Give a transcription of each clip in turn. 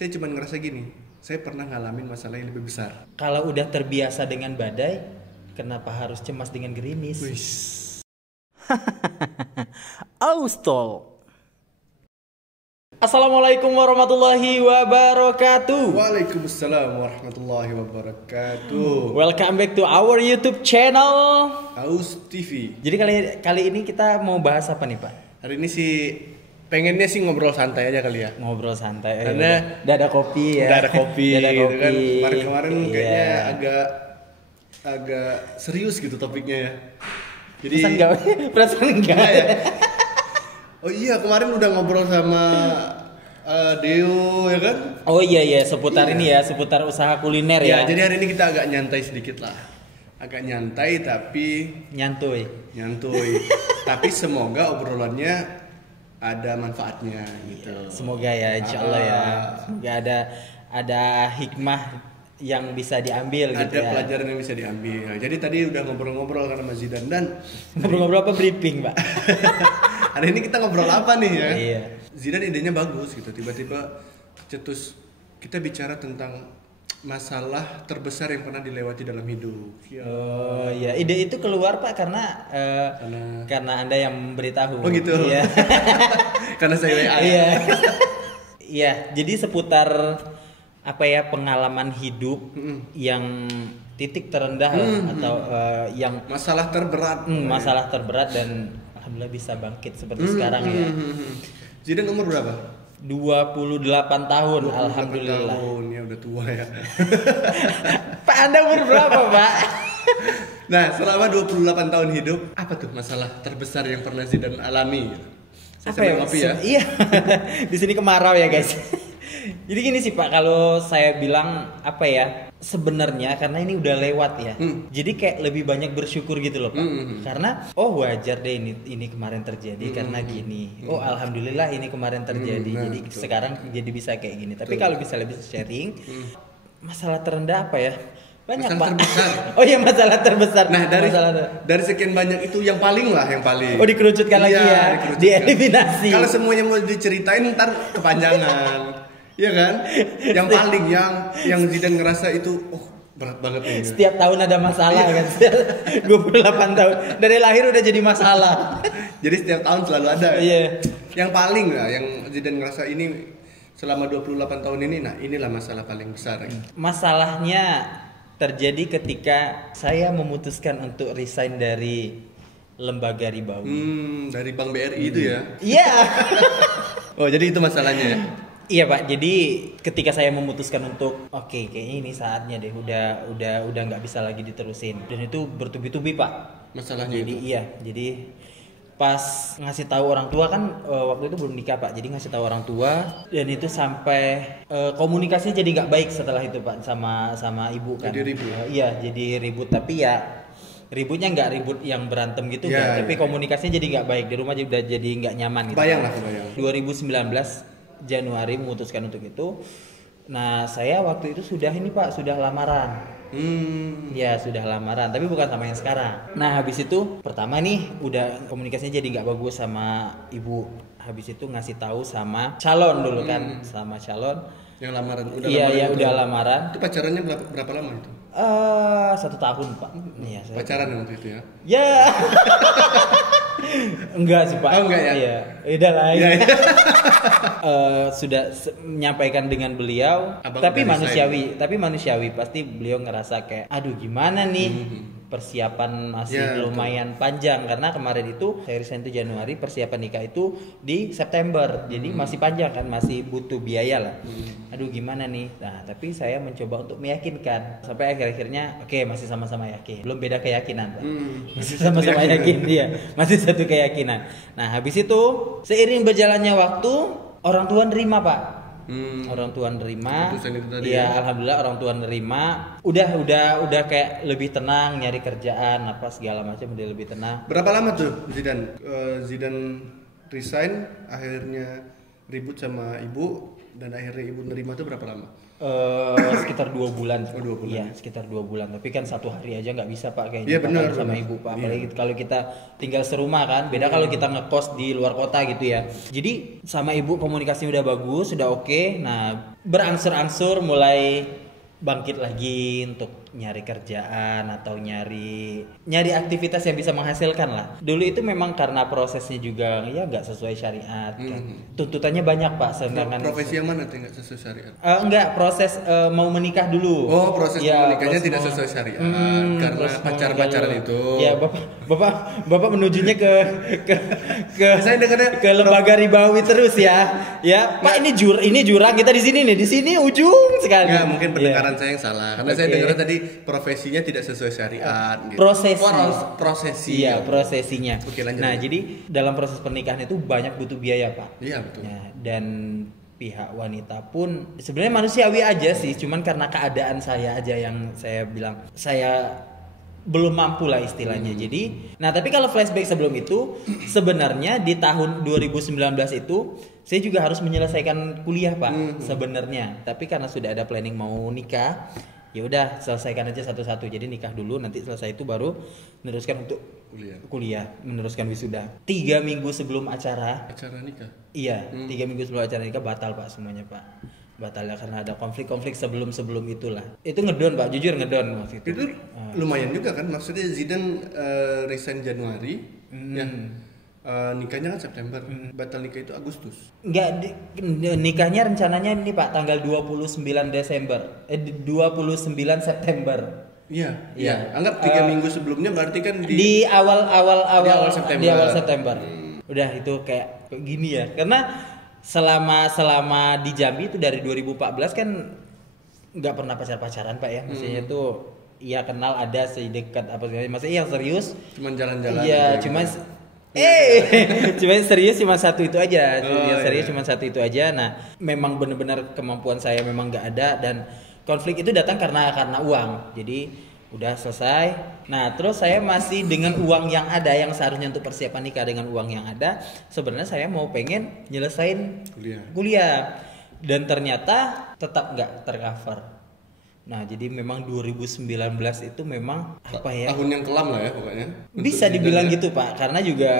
saya cuma ngerasa gini, saya pernah ngalamin masalah yang lebih besar. Kalau udah terbiasa dengan badai, kenapa harus cemas dengan gerimis? Austol. Assalamualaikum warahmatullahi wabarakatuh. Waalaikumsalam warahmatullahi wabarakatuh. Welcome back to our YouTube channel Aus TV. Jadi kali ini kita mau bahas apa nih Pak? Hari ini sih pengennya sih ngobrol santai aja kali ya. Ngobrol santai. Karena udah ada kopi ya. Udah ada kopi, Udah ada gitu kopi. kan. Kemarin Iya. kayaknya agak serius gitu topiknya ya. Jadi Perasaan enggak ya. Oh iya, kemarin udah ngobrol sama Deo ya kan? Oh iya seputar ini ya, seputar usaha kuliner ya. Jadi hari ini kita agak nyantai sedikit lah. Agak nyantai tapi Nyantuy. Tapi semoga obrolannya ada manfaatnya gitu. Semoga ya, insyaallah ya. Semoga ada hikmah yang bisa diambil Ada gitu ya. pelajaran yang bisa diambil. Jadi tadi udah ngobrol-ngobrol kan sama Zidan dan Ngobrol-ngobrol apa briefing, Pak? hari ini kita ngobrol apa nih ya? Iya. Zidan idenya bagus gitu. Tiba-tiba cetus kita bicara tentang masalah terbesar yang pernah dilewati dalam hidup. Ya. Oh iya, ide itu keluar Pak karena karena Anda yang memberitahu. Oh gitu. Iya. Karena saya WA. Iya. Iya, jadi seputar apa ya, pengalaman hidup yang titik terendah lah, atau yang Masalah terberat. masalah terberat dan alhamdulillah bisa bangkit seperti sekarang ya. Zidan umur berapa? 28 tahun, 28 alhamdulillah. tahun, ya udah tua ya. Pak, Anda umur berapa, Pak? Nah, selama 28 tahun hidup, apa tuh masalah terbesar yang pernah Zidan alami? Saya sambil ngopi ya. Iya. Di sini kemarau ya, guys. Jadi gini sih Pak, kalau saya bilang apa ya, sebenarnya karena ini udah lewat ya, jadi kayak lebih banyak bersyukur gitu loh Pak. Karena wajar deh ini kemarin terjadi karena gini. Oh alhamdulillah ini kemarin terjadi, jadi betul. sekarang jadi bisa kayak gini. Tapi kalau bisa lebih sharing, masalah terendah apa ya? Banyak Masalah Pak. terbesar. Oh iya, masalah terbesar. Nah, dari sekian banyak itu yang paling yang paling. Oh dikerucutkan lagi ya, dikerucutkan. dieliminasi. Kalau semuanya mau diceritain ntar kepanjangan. Iya kan? Yang paling yang Zidan ngerasa itu berat banget nih. Setiap tahun ada masalah kan. 28 tahun dari lahir udah jadi masalah. Jadi setiap tahun selalu ada. Iya. Yang paling lah yang Zidan ngerasa ini selama 28 tahun ini, nah inilah masalah paling besar. Masalahnya terjadi ketika saya memutuskan untuk resign dari lembaga ribawi. Dari Bank BRI itu ya. Iya. Oh, jadi itu masalahnya ya. Iya Pak, jadi ketika saya memutuskan untuk oke, kayaknya ini saatnya deh, udah nggak bisa lagi diterusin, dan itu bertubi-tubi Pak. Masalahnya Jadi itu. iya, jadi pas ngasih tahu orang tua kan waktu itu belum nikah Pak, jadi ngasih tahu orang tua dan itu sampai komunikasinya jadi nggak baik setelah itu Pak sama ibu kan. Jadi ribut. Iya, jadi ribut, tapi ya ributnya nggak ribut yang berantem gitu Ya, tapi komunikasinya jadi nggak baik, di rumah udah jadi nggak nyaman gitu. Kebayang lah, kebayang. 2019 Januari memutuskan untuk itu. Nah saya waktu itu sudah lamaran. Ya sudah lamaran, tapi bukan sama yang sekarang. Nah habis itu pertama nih udah komunikasinya jadi nggak bagus sama ibu. Habis itu ngasih tahu sama calon dulu kan, sama calon. Yang lamaran udah Iya lamaran ya itu. udah lamaran. Itu pacarannya berapa lama itu? 1 tahun Pak. Iya. Pacaran waktu itu ya. Ya. Enggak sih Pak. Oh, enggak ya? Iya. Udah lah. Iya, iya. Sudah menyampaikan dengan beliau, Abang tapi udah manusiawi pasti beliau ngerasa kayak aduh gimana nih, persiapan masih Ya, lumayan panjang karena kemarin itu saya resign itu Januari, persiapan nikah itu di September, jadi masih panjang kan, masih butuh biaya lah. Aduh gimana nih. Nah tapi saya mencoba untuk meyakinkan sampai akhirnya oke, masih sama-sama yakin, belum beda keyakinan Pak. Masih sama-sama yakin dia, masih satu keyakinan. Nah habis itu seiring berjalannya waktu orang tua nerima Pak. Orang tua nerima. Keputusan itu tadi Iya, ya? alhamdulillah orang tua nerima. Udah kayak lebih tenang nyari kerjaan apa segala macam, udah lebih tenang. Berapa lama tuh Zidan? Zidan resign, akhirnya ribut sama ibu. Dan akhirnya ibu nerima itu berapa lama? Sekitar 2 bulan. Oh, 2 bulan. Iya, sekitar 2 bulan. Tapi kan 1 hari aja nggak bisa Pak kayaknya. Iya, Pak, benar, kalau sama benar. ibu Pak. Iya. Apalagi kalau kita tinggal serumah kan. Beda kalau kita ngekos di luar kota gitu ya. Jadi sama ibu komunikasinya udah bagus, sudah oke. Nah, berangsur-angsur mulai bangkit lagi untuk nyari kerjaan atau nyari aktivitas yang bisa menghasilkan lah. Dulu itu memang karena prosesnya juga ya nggak sesuai syariat kan. Tuntutannya banyak Pak, sedangkan Profesi yang mana tuh nggak sesuai syariat? enggak, proses mau menikah dulu. Oh, proses Ya, menikahnya proses tidak mau- sesuai syariat karena proses mau pacar-pacaran menikah itu. dulu. Ya, Bapak menujunya ke Saya dengarnya ke lembaga ribawi terus ya. Ya, Pak ini jurang kita di sini nih. Di sini ujung sekali. Nggak, mungkin Ya. pendengaran saya yang salah karena saya Oke. dengar tadi profesinya tidak sesuai syariat gitu. Prosesi. Prosesi. Iya, prosesinya. Oke, lanjut. Nah, jadi dalam proses pernikahan itu banyak butuh biaya, Pak. Iya, betul. Ya, dan pihak wanita pun sebenarnya manusiawi aja sih, cuman karena keadaan saya aja yang saya bilang saya belum mampu lah istilahnya. Jadi, nah tapi kalau flashback sebelum itu sebenarnya di tahun 2019 itu saya juga harus menyelesaikan kuliah, Pak, sebenarnya. Tapi karena sudah ada planning mau nikah, ya udah selesaikan aja satu-satu. Jadi nikah dulu, nanti selesai itu baru meneruskan untuk kuliah, meneruskan wisuda. 3 minggu sebelum acara, nikah. iya, 3 minggu sebelum acara nikah batal Pak semuanya Pak. Batal ya karena ada konflik-konflik sebelum itulah. Itu ngedon Pak, jujur ngedon waktu itu. Itu lumayan juga kan, maksudnya Zidane resign Januari, ya nikahnya kan September, batal nikah itu Agustus. Enggak, nikahnya rencananya ini Pak tanggal 29 Desember, 29 September. Iya, Iya. Anggap 3 minggu sebelumnya berarti kan Di awal September. Di awal September. Udah itu kayak gini ya. Karena selama di Jambi itu dari 2014 kan nggak pernah pacaran Pak ya. Maksudnya tuh ya kenal ada sedekat apa sih. Maksudnya yang serius cuman jalan-jalan. iya, gitu. cuma cuma serius cuma satu itu aja. Yang serius cuma satu itu aja. Nah, memang benar-benar kemampuan saya memang nggak ada dan konflik itu datang karena uang. Jadi udah selesai. Nah, terus saya masih dengan uang yang ada yang seharusnya untuk persiapan nikah dengan uang yang ada, sebenarnya saya mau pengen nyelesain kuliah. Dan ternyata tetap nggak tercover. Nah, jadi memang 2019 itu memang apa ya? Tahun yang kelam lah ya pokoknya. Bisa dibilang gitu Pak, karena juga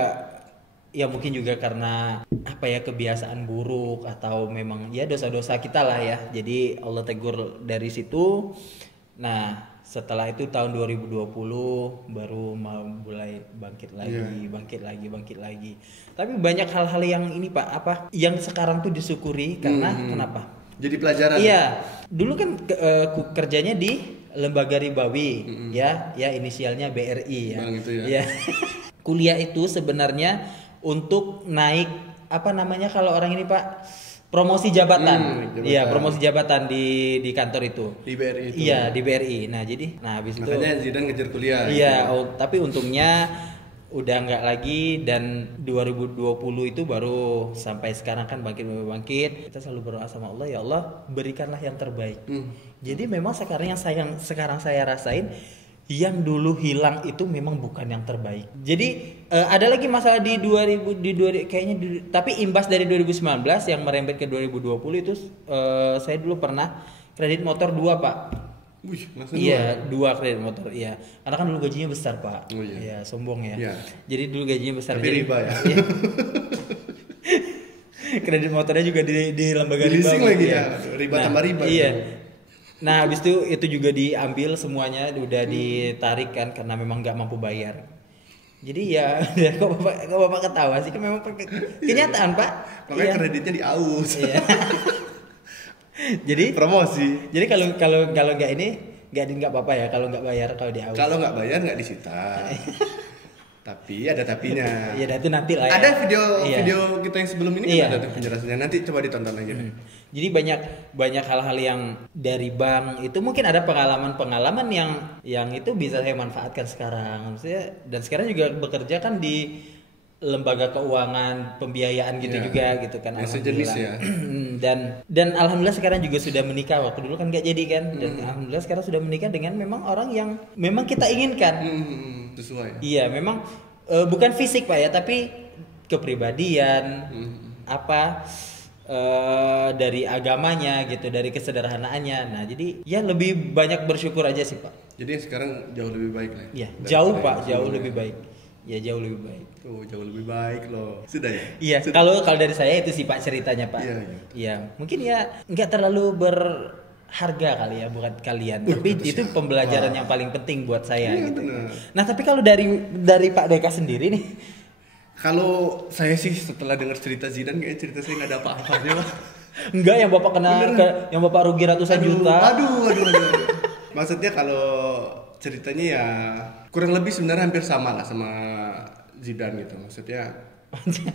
ya mungkin juga karena apa ya kebiasaan buruk atau memang ya dosa-dosa kita lah ya. Jadi Allah tegur dari situ. Nah, setelah itu tahun 2020 baru mulai bangkit lagi. Tapi banyak hal-hal yang ini Pak, apa yang sekarang tuh disyukuri karena kenapa? Jadi pelajaran. Iya, dulu kan kerjanya di lembaga ribawi, ya inisialnya BRI ya. Bang itu ya. Iya. Kuliah itu sebenarnya untuk naik apa namanya kalau orang ini Pak promosi jabatan. Iya, promosi jabatan di kantor itu. Di BRI itu. Iya, di BRI. Nah, habis itu makanya Zidane ngejar kuliah. iya, tapi untungnya udah nggak lagi dan 2020 itu baru sampai sekarang kan bangkit. Kita selalu berdoa sama Allah, ya Allah berikanlah yang terbaik. Jadi memang sekarang saya rasain yang dulu hilang itu memang bukan yang terbaik. Jadi ada lagi masalah di 2000 kayaknya tapi imbas dari 2019 yang merembet ke 2020 itu saya dulu pernah kredit motor 2 Pak. Wih, Iya, 2 kredit motor, iya. Karena kan dulu gajinya besar, Pak. Oh, iya. Iya, sombong ya. Iya. Jadi dulu gajinya besar. Tapi jadi, riba ya. Iya. Kredit motornya juga di lembaga Di leasing lagi iya. ya, riba tambah riba. Iya. Nah, habis itu juga diambil semuanya, udah ditarik kan karena memang nggak mampu bayar. Jadi ya, kok bapak ketawa sih, kan memang kenyataan, Pak. Makanya Iya. kreditnya di AUS. Iya. Jadi Promosi. Jadi kalau nggak ini nggak apa-apa ya kalau nggak bayar kalau di AUS. Kalau nggak bayar nggak disita. Tapi ada tapinya. Iya, itu nanti lah ya. Ada Iya. video kita yang sebelum ini Iya. kan ada tuh penjelasannya. Nanti coba ditonton aja. Jadi banyak hal-hal yang dari bank itu mungkin ada pengalaman yang itu bisa saya manfaatkan sekarang. Maksudnya dan sekarang juga bekerja kan di lembaga keuangan pembiayaan gitu Iya. juga gitu kan. Yang sejenis ya. dan alhamdulillah sekarang juga sudah menikah. Waktu dulu kan nggak jadi kan. Dan alhamdulillah sekarang sudah menikah dengan memang orang yang memang kita inginkan. Sesuai. Iya, memang bukan fisik Pak ya, tapi kepribadian apa dari agamanya gitu, dari kesederhanaannya. Nah, jadi ya lebih banyak bersyukur aja sih, Pak. Jadi sekarang jauh lebih baik lah. Iya, Dari jauh saya Pak, jauh sebelumnya. lebih baik. Ya jauh lebih baik. Oh, jauh lebih baik loh. Sudah ya? Iya, kalau dari saya itu sih Pak ceritanya Pak. Iya, iya. Iya, mungkin ya nggak terlalu berharga kali ya buat kalian. Tapi itu pembelajaran yang paling penting buat saya Iya, gitu. benar. Nah, tapi kalau dari Pak Deka sendiri nih, Kalau saya sih setelah dengar cerita Zidane, kayaknya cerita saya nggak ada apa-apanya lah. enggak yang Bapak yang Bapak rugi ratusan juta. Aduh. Maksudnya kalau ceritanya ya kurang lebih sebenarnya hampir sama lah sama Zidane gitu. Maksudnya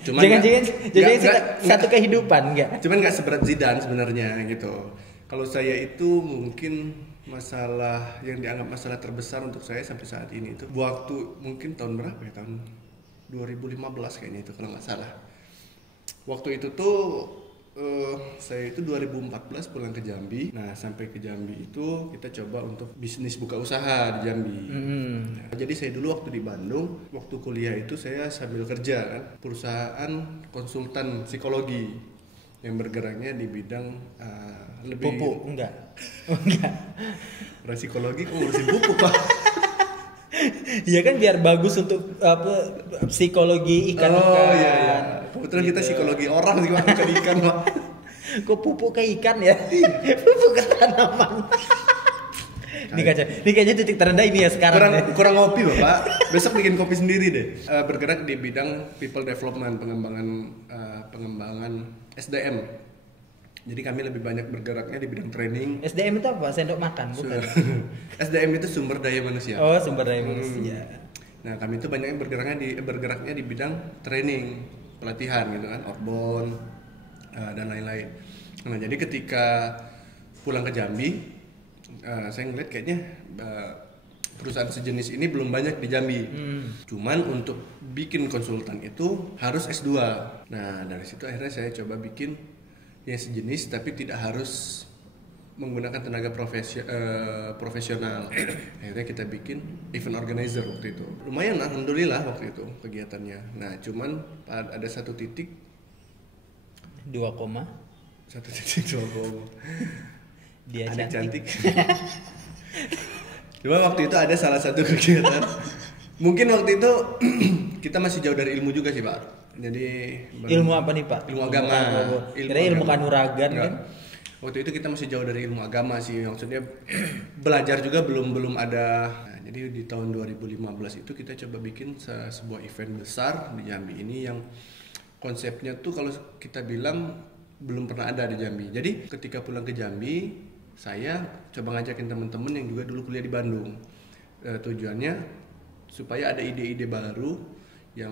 cuman jangan satu kehidupan enggak? Cuman nggak seberat Zidane sebenarnya gitu. Kalau saya itu mungkin masalah yang dianggap masalah terbesar untuk saya sampai saat ini itu waktu mungkin tahun berapa ya, tahun 2015 kayaknya itu kalau nggak salah. Waktu itu tuh saya itu 2014 pulang ke Jambi. Nah, sampai ke Jambi itu kita coba untuk bisnis buka usaha di Jambi. Nah, jadi saya dulu waktu di Bandung, waktu kuliah itu saya sambil kerja kan, perusahaan konsultan psikologi yang bergeraknya di bidang lebih Pupuk enggak? Orang psikologi kok ngurusin pupuk, Pak. Iya kan biar bagus untuk psikologi ikan. Oh iya. Kebetulan kita psikologi orang sih, Pak, bukan ikan, Pak. Kok pupuk ke ikan ya? Pupuk ke tanaman. Ini kayaknya titik terendah ini ya sekarang. Kurang ngopi, Bapak. Besok bikin kopi sendiri deh. Bergerak di bidang people development, pengembangan SDM. Jadi kami lebih banyak bergeraknya di bidang training. SDM itu apa? Sendok makan, bukan? SDM itu sumber daya manusia. Oh, sumber daya manusia. Nah, kami itu banyak bergeraknya di bidang training, pelatihan gitu kan, outbound dan lain-lain. Nah, jadi ketika pulang ke Jambi, saya ngeliat kayaknya perusahaan sejenis ini belum banyak di Jambi. Cuman untuk bikin konsultan itu harus S2. Nah, dari situ akhirnya saya coba bikin yang sejenis tapi tidak harus menggunakan tenaga profesional. Akhirnya kita bikin event organizer waktu itu. Lumayan alhamdulillah waktu itu kegiatannya. Nah, cuman ada satu titik 2, dia ada cantik. Cuma waktu itu ada salah satu kegiatan. Mungkin waktu itu kita masih jauh dari ilmu juga sih, Pak. Jadi ilmu apa nih, Pak? Ilmu agama. Ilmu kanuragan kan? Waktu itu kita masih jauh dari ilmu agama sih. Maksudnya belajar juga belum ada. Nah, jadi di tahun 2015 itu kita coba bikin sebuah event besar di Jambi ini yang konsepnya tuh kalau kita bilang belum pernah ada di Jambi. Jadi ketika pulang ke Jambi, saya coba ngajakin teman-teman yang juga dulu kuliah di Bandung. Tujuannya supaya ada ide-ide baru yang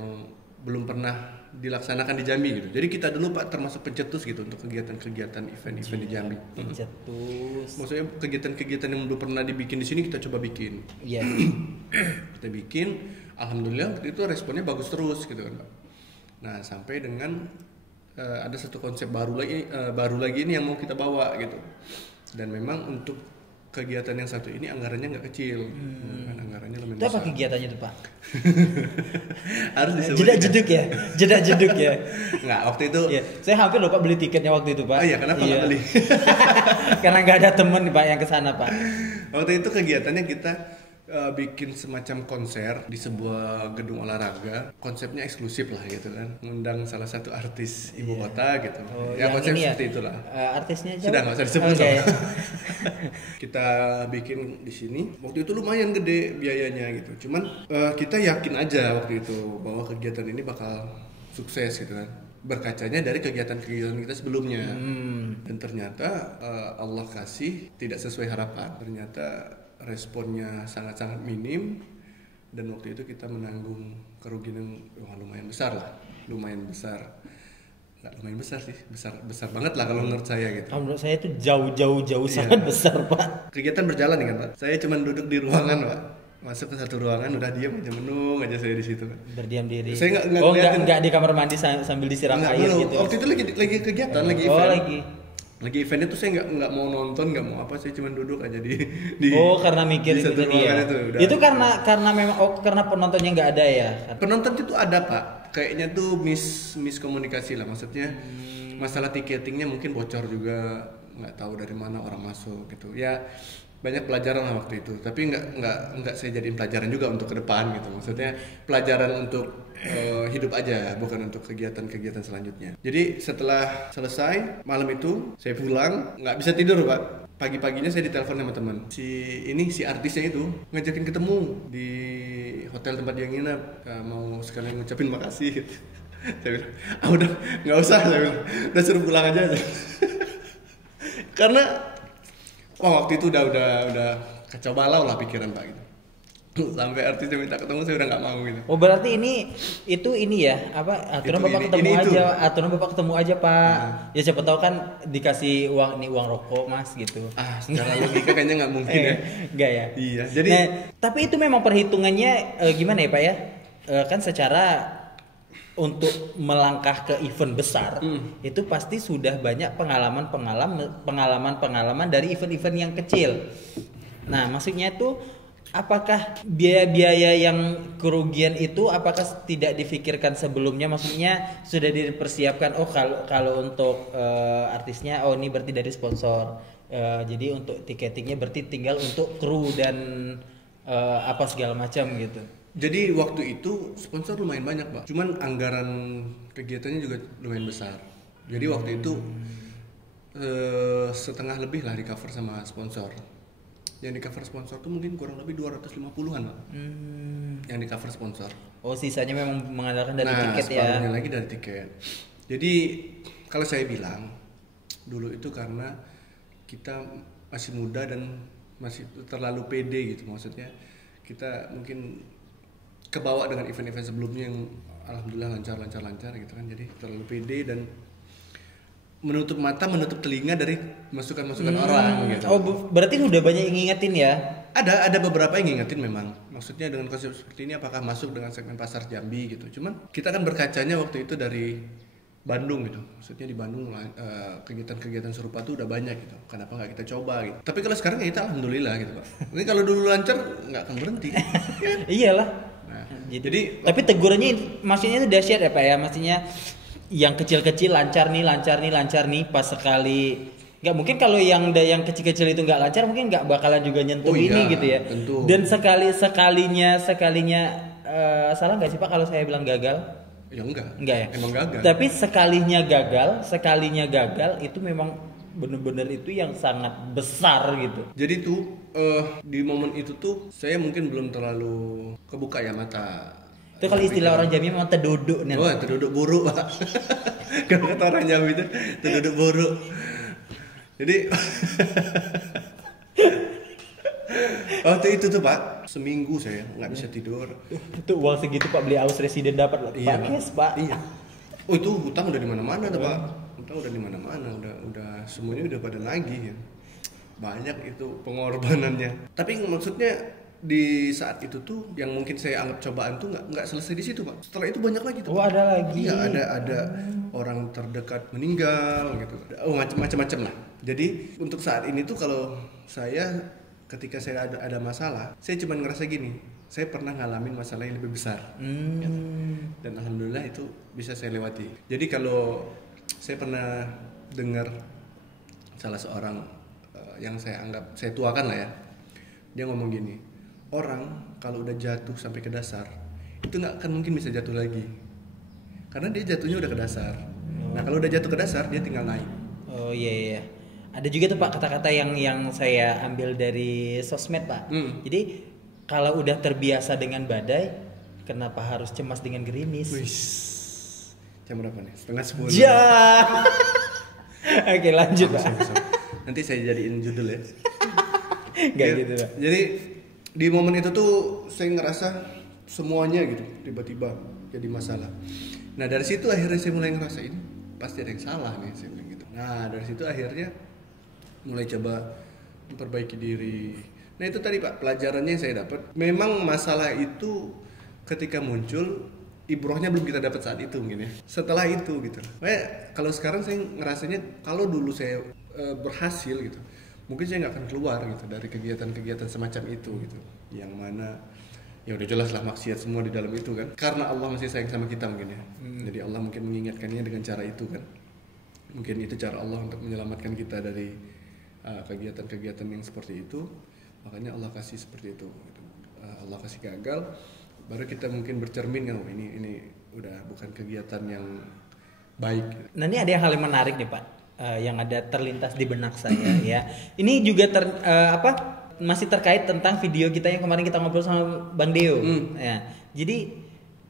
belum pernah dilaksanakan di Jambi gitu. Jadi kita dulu, Pak, termasuk pencetus gitu untuk kegiatan-kegiatan event-event di Jambi. Pencetus. Maksudnya kegiatan-kegiatan yang belum pernah dibikin di sini kita coba bikin. Iya. Kita bikin, alhamdulillah waktu itu responnya bagus terus gitu kan, Pak. Nah, sampai dengan ada satu konsep baru lagi ini yang mau kita bawa gitu. Dan memang untuk kegiatan yang satu ini anggarannya nggak kecil, kan anggarannya lumayan Itu apa besar. kegiatannya tuh, Pak? Harus disebut. Jeda jeduk ya. Nggak, waktu itu. Ya, saya hampir lupa beli tiketnya waktu itu, Pak. Oh iya, kenapa nggak beli? Karena nggak ada temen Pak yang kesana, Pak. Waktu itu kegiatannya kita bikin semacam konser di sebuah gedung olahraga. Konsepnya eksklusif lah gitu kan, ngundang salah satu artis ibu kota gitu. Oh, Ya konsep seperti ya? itulah. Artisnya aja. Sudah nggak usah disebut. Okay. Kita bikin di sini. Waktu itu lumayan gede biayanya gitu. Cuman kita yakin aja waktu itu bahwa kegiatan ini bakal sukses gitu kan. Berkacanya dari kegiatan-kegiatan kita sebelumnya. Dan ternyata Allah kasih tidak sesuai harapan. Ternyata responnya sangat-sangat minim, dan waktu itu kita menanggung kerugian yang lumayan besar lah, lumayan besar, nggak lumayan besar sih, besar banget lah kalau menurut saya gitu. Menurut saya itu jauh sangat besar, Pak. Kegiatan berjalan kan, Pak. Saya cuma duduk di ruangan, Pak. Masuk ke satu ruangan udah diam aja, menung aja saya di situ. Berdiam diri. Saya nggak di kamar mandi sambil disiram air belum. gitu. Waktu itu lagi kegiatan, lagi event. Lagi Eventnya tuh saya nggak mau nonton, nggak mau apa, saya cuma duduk aja di karena mikir di satu itu ruangan dia. Itu karena memang karena penontonnya nggak ada ya. Penonton itu ada, Pak. Kayaknya tuh miskomunikasi lah, maksudnya Masalah tiketingnya mungkin bocor juga, nggak tahu dari mana orang masuk gitu ya. Banyak pelajaran lah waktu itu, tapi nggak saya jadiin pelajaran juga untuk ke depan gitu. Maksudnya pelajaran untuk hidup aja, bukan untuk kegiatan-kegiatan selanjutnya. Jadi setelah selesai malam itu saya pulang, nggak bisa tidur pak. Pagi-paginya saya ditelepon sama teman, si artisnya itu ngajakin ketemu di hotel tempat dia nginep, mau sekalian ngucapin makasih gitu. Saya bilang, udah nggak usah, saya bilang, udah suruh pulang aja. Karena waktu itu udah kacau balau lah pikiran pak gitu. Sampai artisnya minta ketemu saya udah nggak mau gitu. Oh berarti ini ya apa aturan bapak ketemu aja, aturan bapak ketemu aja pak. Ya siapa tahu kan dikasih uang rokok mas gitu. Secara logika kayaknya nggak mungkin ya. Enggak ya. Iya. Jadi tapi itu memang perhitungannya gimana ya pak ya? Kan secara untuk melangkah ke event besar itu pasti sudah banyak pengalaman dari event-event yang kecil. Nah maksudnya itu apakah biaya yang kerugian itu apakah tidak difikirkan sebelumnya? Maksudnya sudah dipersiapkan. Oh kalau untuk artisnya, oh ini berarti dari sponsor. Jadi untuk tiketingnya berarti tinggal untuk kru dan apa segala macam gitu. Jadi waktu itu sponsor lumayan banyak pak. Cuman anggaran kegiatannya juga lumayan besar. Jadi waktu itu setengah lebih lah di cover sama sponsor. Yang di cover sponsor tuh mungkin kurang lebih 250-an pak. Yang di cover sponsor. Oh sisanya memang mengandalkan dari tiket ya. Nah separuhnya lagi dari tiket. Jadi kalau saya bilang dulu itu karena kita masih muda dan masih terlalu pede gitu. Maksudnya kita mungkin kebawa dengan event-event sebelumnya yang alhamdulillah lancar gitu kan. Jadi terlalu pede dan menutup mata, menutup telinga dari masukan-masukan orang gitu. Oh, berarti udah banyak yang ngingetin ya? Ada beberapa yang ngingetin memang. Maksudnya dengan konsep seperti ini apakah masuk dengan segmen pasar Jambi gitu. Cuman kita kan berkacanya waktu itu dari Bandung gitu. Maksudnya di Bandung kegiatan-kegiatan serupa tuh udah banyak gitu. Kenapa nggak kita coba gitu. Tapi kalau sekarang ya kita alhamdulillah gitu Pak. Ini kalau dulu lancar nggak akan berhenti. Iyalah. Nah, jadi tapi tegurannya maksudnya itu dahsyat ya Pak ya. Maksudnya yang kecil-kecil lancar nih pas sekali. Nggak mungkin kalau yang kecil-kecil itu nggak lancar mungkin nggak bakalan juga nyentuh ini gitu ya. Tentu. Dan sekalinya salah nggak sih Pak kalau saya bilang gagal? Ya enggak ya. Emang gagal. Tapi sekalinya gagal itu memang bener-bener itu yang sangat besar gitu. Jadi tuh di momen itu tuh saya mungkin belum terlalu kebuka ya mata. Itu kalau istilah orang Jambi memang terduduk nih. Oh, terduduk buruk pak. Kalau kata orang Jambi itu terduduk buruk. Jadi waktu itu tuh pak, seminggu saya nggak bisa tidur. Itu uang segitu pak beli aus residen dapat lah. Iya, pak. Iya. Oh itu hutang udah di mana-mana tuh pak. Hutang udah di mana-mana, udah semuanya udah pada nagih ya. Banyak itu pengorbanannya. Tapi maksudnya di saat itu tuh yang mungkin saya anggap cobaan tuh nggak selesai di situ pak. Setelah itu banyak lagi tuh. Oh ada lagi. Iya ada orang terdekat meninggal gitu. Oh macam-macam lah. Jadi untuk saat ini tuh kalau saya ketika saya ada masalah, saya cuma ngerasa gini, saya pernah ngalamin masalah yang lebih besar, gitu. Dan alhamdulillah itu bisa saya lewati. Jadi kalau saya pernah dengar salah seorang yang saya anggap saya tuakan lah ya, dia ngomong gini, orang kalau udah jatuh sampai ke dasar, itu nggak akan mungkin bisa jatuh lagi, karena dia jatuhnya udah ke dasar. Nah kalau udah jatuh ke dasar, dia tinggal naik. Oh iya. Ada juga tuh Pak kata-kata yang saya ambil dari sosmed Pak. Jadi kalau udah terbiasa dengan badai, kenapa harus cemas dengan gerimis? Wih, jam berapa nih? 9:30. Ya. Oke lanjut Pak. Nanti saya jadiin judul ya. Gak gitu Pak. Jadi di momen itu tuh saya ngerasa semuanya gitu tiba-tiba jadi masalah. Nah dari situ akhirnya saya mulai ngerasain pasti ada yang salah nih saya bilang gitu. Nah dari situ akhirnya mulai coba memperbaiki diri. Nah itu tadi Pak pelajarannya yang saya dapat. Memang masalah itu ketika muncul ibrohnya belum kita dapat saat itu mungkin ya. Setelah itu gitu. Kayak kalau sekarang saya ngerasanya kalau dulu saya berhasil gitu, mungkin saya nggak akan keluar gitu dari kegiatan-kegiatan semacam itu gitu. Yang mana ya udah jelas lah maksiat semua di dalam itu kan. Karena Allah masih sayang sama kita mungkin ya. Jadi Allah mungkin mengingatkannya dengan cara itu kan. Mungkin itu cara Allah untuk menyelamatkan kita dari kegiatan-kegiatan yang seperti itu. Makanya Allah kasih seperti itu. Allah kasih gagal, baru kita mungkin bercermin kan, ini udah bukan kegiatan yang baik. Nah, ini ada hal yang menarik nih Pak, yang ada terlintas di benak saya ya. Ini juga masih terkait tentang video kita yang kemarin kita ngobrol sama Bang Deo. Ya. Jadi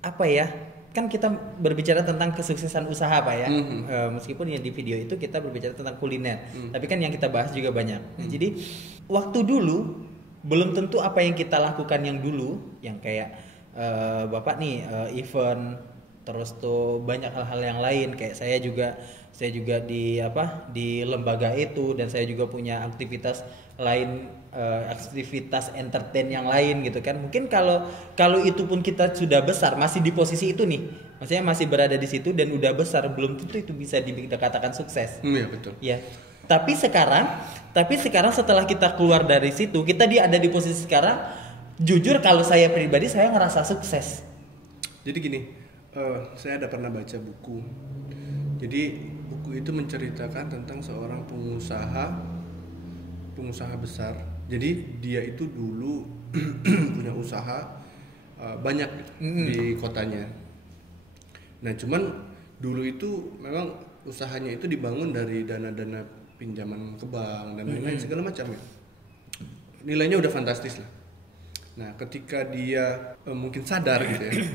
apa ya? Kan kita berbicara tentang kesuksesan usaha Pak ya. Meskipun ya di video itu kita berbicara tentang kuliner, tapi kan yang kita bahas juga banyak. Nah, jadi waktu dulu belum tentu apa yang kita lakukan yang dulu, yang kayak Bapak nih event, terus tuh banyak hal-hal yang lain, kayak saya juga di lembaga itu, dan saya juga punya aktivitas lain, aktivitas entertain yang lain gitu kan. Mungkin kalau itu pun kita sudah besar, masih di posisi itu nih, maksudnya masih berada di situ dan udah besar, belum tentu itu bisa dikatakan sukses. Iya betul. Ya. Tapi sekarang setelah kita keluar dari situ, kita ada di posisi sekarang. Jujur kalau saya pribadi, saya ngerasa sukses. Jadi gini, saya ada pernah baca buku. Jadi buku itu menceritakan tentang seorang pengusaha besar. Jadi dia itu dulu punya usaha banyak di kotanya. Nah cuman dulu itu memang usahanya itu dibangun dari dana-dana pinjaman ke bank dan lain-lain segala macam ya. Nilainya udah fantastis lah. Nah ketika dia mungkin sadar gitu ya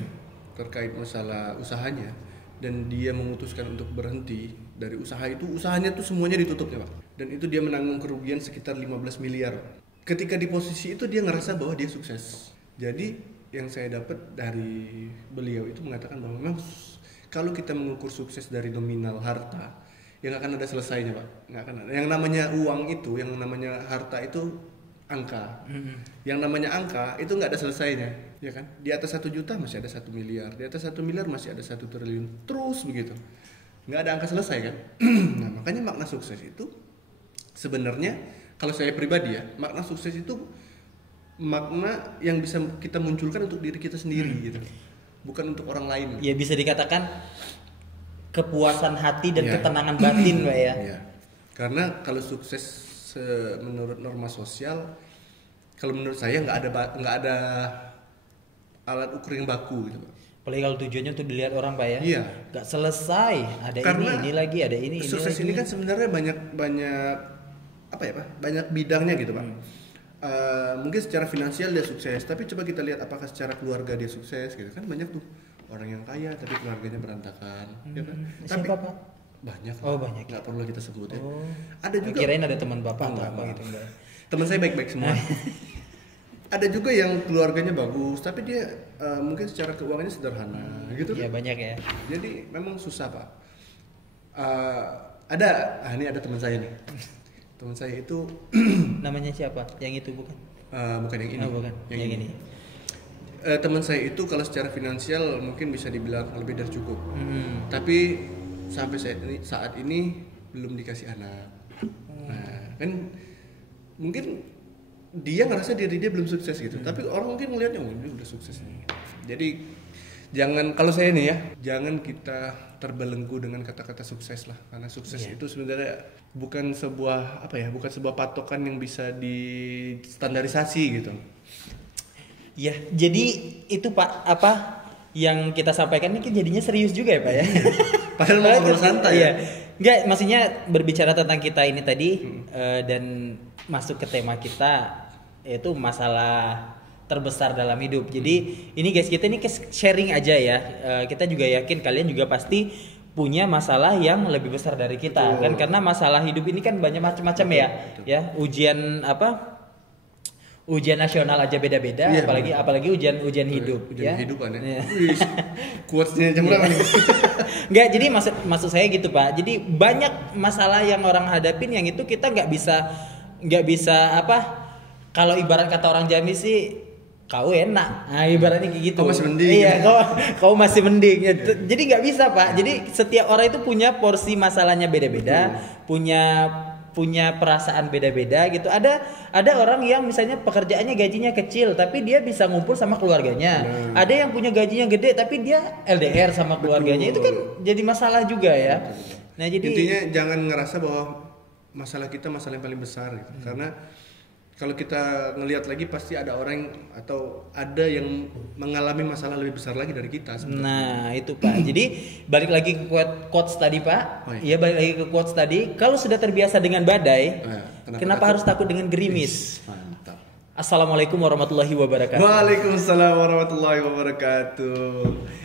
terkait masalah usahanya, dan dia memutuskan untuk berhenti dari usaha itu, usahanya tuh semuanya ditutup ya Pak. Dan itu dia menanggung kerugian sekitar 15 miliar. Ketika di posisi itu dia ngerasa bahwa dia sukses. Jadi yang saya dapat dari beliau itu mengatakan bahwa memang kalau kita mengukur sukses dari nominal harta, yang akan ada selesainya Pak, nggak akan ada. Yang namanya uang itu, yang namanya harta itu angka. Yang namanya angka itu nggak ada selesainya, ya kan? Di atas 1 juta masih ada 1 miliar, di atas 1 miliar masih ada 1 triliun, terus begitu. Nggak ada angka selesai kan? Nah makanya makna sukses itu sebenarnya, kalau saya pribadi ya, makna sukses itu makna yang bisa kita munculkan untuk diri kita sendiri gitu, bukan untuk orang lain. Ya bisa dikatakan kepuasan hati dan ketenangan batin Pak ya. Karena kalau sukses menurut norma sosial, kalau menurut saya nggak ada alat ukur yang baku gitu Pak. Apalagi kalau tujuannya tuh dilihat orang Pak ya. Iya. Nggak selesai, ada Karena ini lagi, ada ini sukses ini ini kan sebenarnya banyak apa ya Pak? Banyak bidangnya gitu Pak. Mungkin secara finansial dia sukses, tapi coba kita lihat apakah secara keluarga dia sukses gitu kan. Banyak tuh orang yang kaya tapi keluarganya berantakan, ya kan? Tapi siapa Pak? Banyak. Banyak. Nggak perlu kita sebut ya. Ada juga. Kirain ada teman Bapak atau apa gitu enggak. Teman saya baik-baik semua. Ada juga yang keluarganya bagus, tapi dia mungkin secara keuangannya sederhana, gitu. Iya banyak ya. Jadi memang susah Pak. Ini ada teman saya nih. Teman saya itu namanya siapa? Yang itu bukan? Bukan yang ini. Bukan. Yang ini. Teman saya itu kalau secara finansial mungkin bisa dibilang lebih dari cukup. Tapi sampai saat ini belum dikasih anak. Nah, kan mungkin dia ngerasa diri dia belum sukses gitu. Tapi orang mungkin melihatnya ini udah sukses nih. Jadi kalau saya nih ya, jangan kita terbelenggu dengan kata-kata sukses lah, karena sukses itu sebenarnya bukan sebuah patokan yang bisa distandarisasi gitu. Ya, jadi itu Pak yang kita sampaikan ini jadinya serius juga ya Pak ya. Padahal mau ngobrol santai ya. Enggak, maksudnya berbicara tentang kita ini tadi dan masuk ke tema kita, yaitu masalah terbesar dalam hidup. Jadi ini guys, kita ini sharing aja ya. Kita juga yakin kalian juga pasti punya masalah yang lebih besar dari kita. Kan karena masalah hidup ini kan banyak macam-macam ya. Betul. Ya, ujian nasional aja beda-beda, apalagi ujian hidup. Ujian kehidupan ya. Quotes-nya jam berapa nih? Enggak, jadi maksud saya gitu Pak. Jadi banyak masalah yang orang hadapin yang itu kita nggak bisa kalau ibarat kata orang Jambi sih, kau enak. Nah, ibaratnya kayak gitu. Kau masih mending. Iya, kau masih mending. Jadi nggak bisa Pak. Jadi setiap orang itu punya porsi masalahnya beda-beda, punya perasaan beda-beda gitu. Ada orang yang misalnya pekerjaannya gajinya kecil tapi dia bisa ngumpul sama keluarganya. Ada yang punya gajinya gede tapi dia LDR sama keluarganya. Itu kan jadi masalah juga ya. Nah, jadi intinya jangan ngerasa bahwa masalah kita masalah yang paling besar gitu. Karena kalau kita ngelihat lagi pasti ada orang atau ada yang mengalami masalah lebih besar lagi dari kita sebenarnya. Nah itu Pak. Jadi balik lagi ke quotes tadi Pak. Oh, iya. Iya balik lagi ke quotes tadi. Kalau sudah terbiasa dengan badai, kenapa harus takut dengan gerimis? Mantap. Assalamualaikum warahmatullahi wabarakatuh. Waalaikumsalam warahmatullahi wabarakatuh.